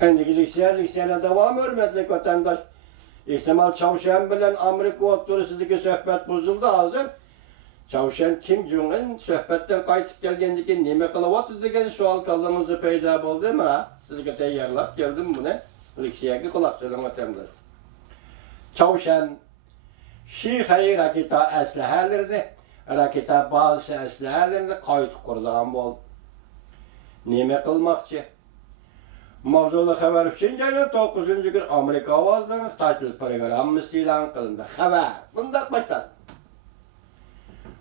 Endiki devam hürmetlik vatandaş. İhtimal Çavuşen bilen Amerika oturusundaki söhbet bozuldu hazır. Çavuşen Kim Jong-un söhbetten qaytib kelgendiki neme kılıp oturdu degen sual kaldığımızda peyda oldu mu ha? Sizge teyyarlap geldim bunu. Leksiyaki kulak söylen vatandaş. Çavuşen Şihay raketa eslehelerini, raketa bazı eslehelerini qaytib kurduğun bol. Neme kılmakçı? Mavzulu haber için 9. gün Amerika avazlarının tatil programı ilan kılındı. Haber. Bundan başladı.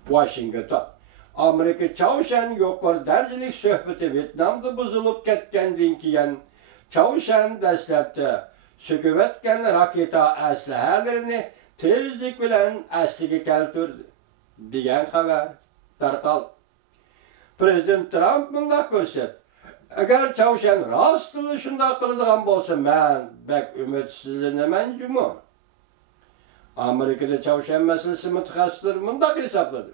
Washington. Amerika Çavuşen yukarı derecelik söhbeti Vietnam'da bozulup ketkendiğin kiyen Çavuşen deslepti. Söküvetken raketa eslehelerini tezlik bilen eslige keltirdi. Diyen haber. Tarqal. Prezident Trump bundan görset. Eğer Çavuşen rastlığı şunda kılıdığım bolsa ben bek ümitsizlenemen cumu. Amerika'da Çavuşen meselesi mütehassısları bundan hesapladı.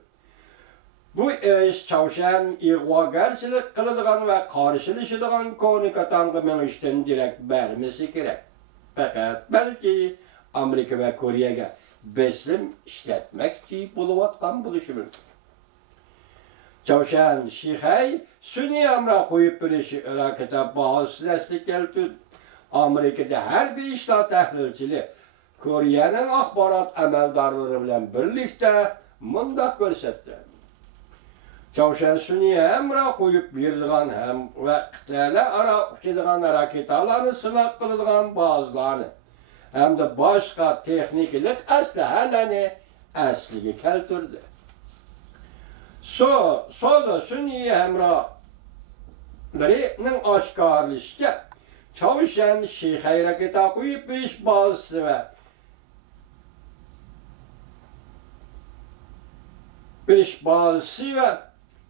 Bu iş Çavuşen iğvagerçilik kılıdığın ve karşılaşıdığın kommunikatangı menişten direkt vermesi gerek. Fakat belki Amerika ve Kore'ye beslim işletmek ki buluvatkan buluşumur. Çavuşen Şihay Sünni emra koyup bir işi Irak'ta bazı destek geldi. Amerika'da her bir işler tahlilçili Kore'nin akbarat emeldarları bilen birlikte mındak görsetti. Çavuşen Sünni emra koyup birdiğen hem ve kıtayla ara uçidığen raketalarını sınak kılıdığan bazılarını hem de başka tekniklik eslehelerini esliği keltirdi. Sonra Sünni hemralarının aşkarlaştı. Çavuşen Şihay raketa koyup bir iş bazısı ve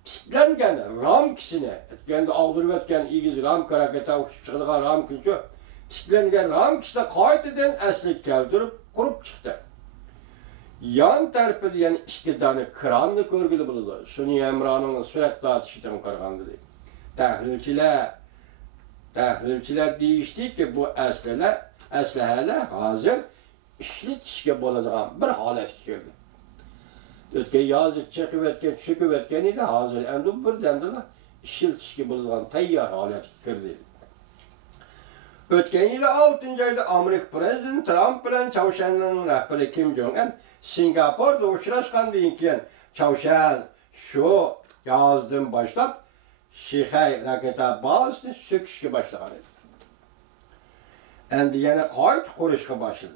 piklengen ram kisine kendi aldırıp etken igiz ram karaketa uçup çıktığa ram küçü piklengen ram kisine kayıt eden eslik keltirip kurup çıktı. Yan tarafı yani iki tane kranlı körgülü bulundu. Sünni emranın sürekli atışıdan kargandı değil. Tahlilçiler değişti ki bu esleheler hazır işlit işe bulacağım bir halet girdi. Ötken yazı çekip etken, çöküp etkeni de hazır. Hem birden de işlit işe bulacağım tayyar halet girdi. Ötken yılı 6. ayda Amerika Prezident Trump bilen Çavuşen'in rehberi Kim Jong-un Singapur'da uçraşkan deyin ki Çavuşen şu yazdım başlap Şihay raketa bazısını söküşke başladı. Endi yana kayıt kuruşka başladı.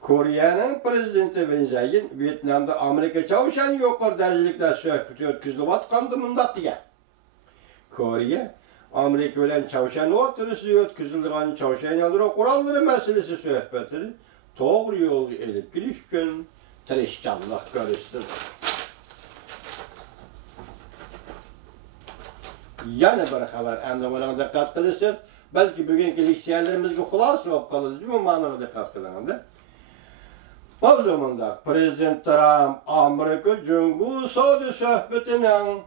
Kore'nin prezidenti Benzayin Vietnam'da Amerika Çavuşen yukarı derecelikler söhbeti ötküzülüp atkandı mındak diye. Kore'ye Amerika bilen Çavuşen oturusu ötküzüldüğün Çavuşen yaldıra kuralları meselesi söhbetini doğru yol edip girişken tirişcanlık görüştürdü. Yana bir haber, hem de buna dikkat kılırsanız, belki bugünkü leksiyonlarımızga xulosa bo'lib qoladi, bu ma'noda dikkat qilinglar. O zamanda Prezident Trump Amerika Jungu Saudi söhbetining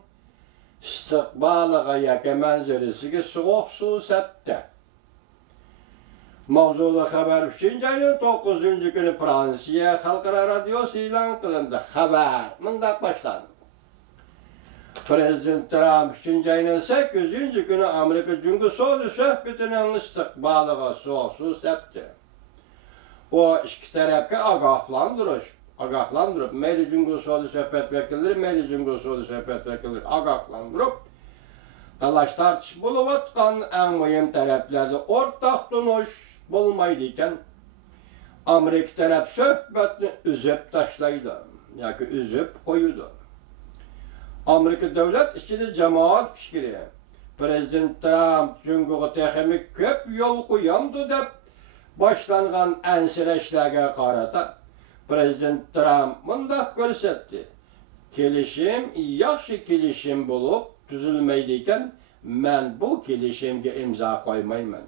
istiqboliga yakın manzarasiga sovuq suv sepdi. Mavzuda xabar uchun 9. kuni Fransiya Xalqaro radiosi e'lon qilindi. Xabar mundaq boshlandi. Prezident Trump 8. kuni Amerika Jungu Saudi söhbetining istiqboliga sovuq suv sepdi. O iki tarafga agahlandırıp, meyli Jungu Saudi söhbet vekilleri, meyli Jungu Saudi söhbet vekilleri agahlandırıp, talaş tartış bulup atkan en mühim taraflarda ortak tunuş bulmaydıyken, Amerika taraf söhbetini üzüp taşlaydı, yani üzüp koyudu. Amerika devlet içinde cemaat pişkiri, Prezident Trump Jungu'ga texemi köp yol koyandı dep, başlanğan ensirəşlərə qarata Prezident Trump mındaq göstərdi. Kelişim, yaxşı kelişim olub düzülməydikən, mən bu kelişimə imza qoymayman.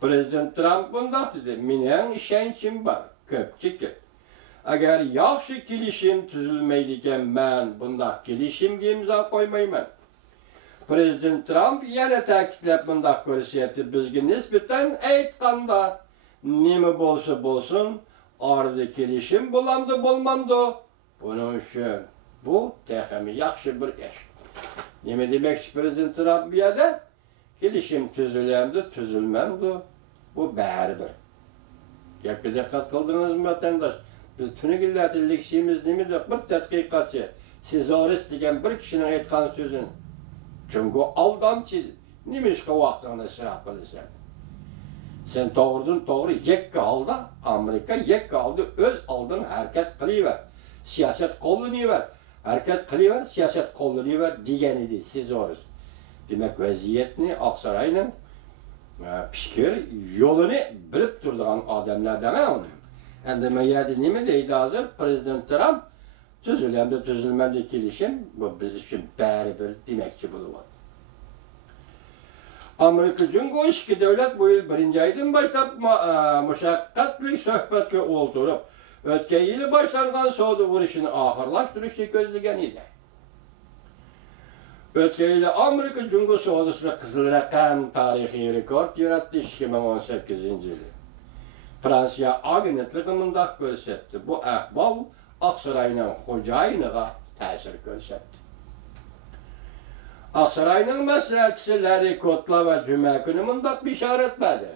Prezident Trump mındaq dedi, mənim işənçim var, köpçük. Əgər yaxşı kelişim düzülməydikən, mən bundaq kelişimə imza qoymayman. Prezident Trump yana ta'kidlab bundaq ko'rsatyapti. Bizga nisbatan aytganda nima bo'lsa bo'lsin, orada kelishim bo'lamdi, bo'lmamdi. Buning uchun bu texmi yaxshi bir ish. Nima demoqchi Prezident Trump bu yerda? Kelishim tuzilamdi, tuzilmamdi. Bu baribir. Gapga diqqat qildingizmi vatandosh? Biz tunigillatishimiz nimada bir tadqiqotchi Sezoris degan bir kishining aytgan so'zini Çünkü aldamchi nima ishga vaqtini israf qilasan? Sen to'g'ridan to'g'ri yakka holda Amerika yakka holda o'z oldin harakat qilaver. Siyosat qo'llanaver. Harakat qilaver, siyosat qo'llanaver degan edi Sezoris. Demak, vaziyatni Oqsaroyning fikr yo'lini bilib turadigan odamlardan. Endi mayadi nima deydi hozir Prezident Trump tuzilmamdi kelishim bu biz uchun baribir demoqchi bo'lyapti. Amerika Jungo ikki davlat bu yil 1-oydan boshlab mushaqqatli suhbatga o'ltirib, o'tgan yili boshlangan savdo urushini oxirlashtirishni ko'zlagan edi. O'tgan yili Amerika Jungo savdosida qizil raqam tarixiy rekord yaratdi 2018-yili. Fransiya agentligi mundaq ko'rsatdi. Bu ahvol Oqsaroyning xo'jayiniga ta'sir ko'rsatdi. Oqsaroyning maslahatchisi Larry Kudlow va juma kuni mundaq bishorat berdi.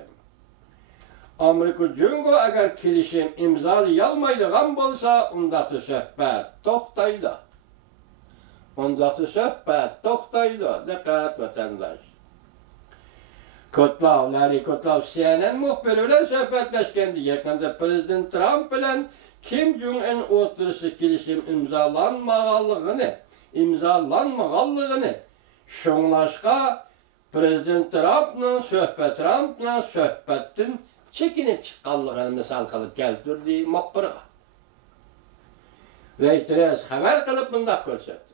Amerika Jungo agar kelishim imzololmaydigan bo'lsa, undaqda suhbat to'xtaydi. Diqqat vatandosh. Larry Kudlow CNN muxbiri bilan suhbatlashganda yaqinda Prezident Trump bilan Kim Jong-un o'tirishda kelishim imzolanmaganligini shunglashqa Prezident Trumpning suhbatdan chekinib chiqqanligini misol qilib keltirdi muxbirga. Reuters xabar qilib bundaq ko'rsatdi.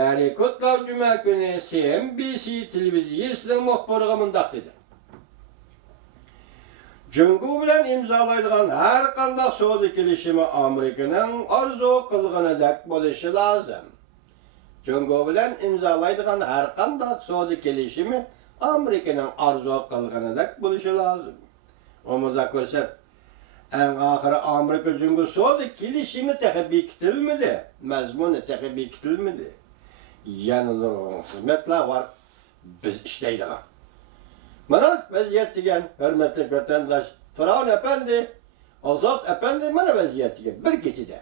Larry Kudlow juma kuni CNBC televiziyasining muxbiriga mundaq dedi. Jungo bilan imzolaydigan har qanday savdo kelishimi Amerikaning orzu qilganidek bo'lishi lozim. Jungo bilan imzolaydigan har qanday savdo kelishimi Amerikaning orzu qilganidek bo'lishi lozim. Omuzda ko'rsat. En ahiri Amerika Jungo savdo kelishimi bekitilmedi. Mazmuni bekitilmedi. Yanılar xizmatlar var. Biz ishlaydigan. Mana vaziyat degan hurmatli vatandosh, Firavun efendi, Ozod efendi mana vaziyat degan bir kechida.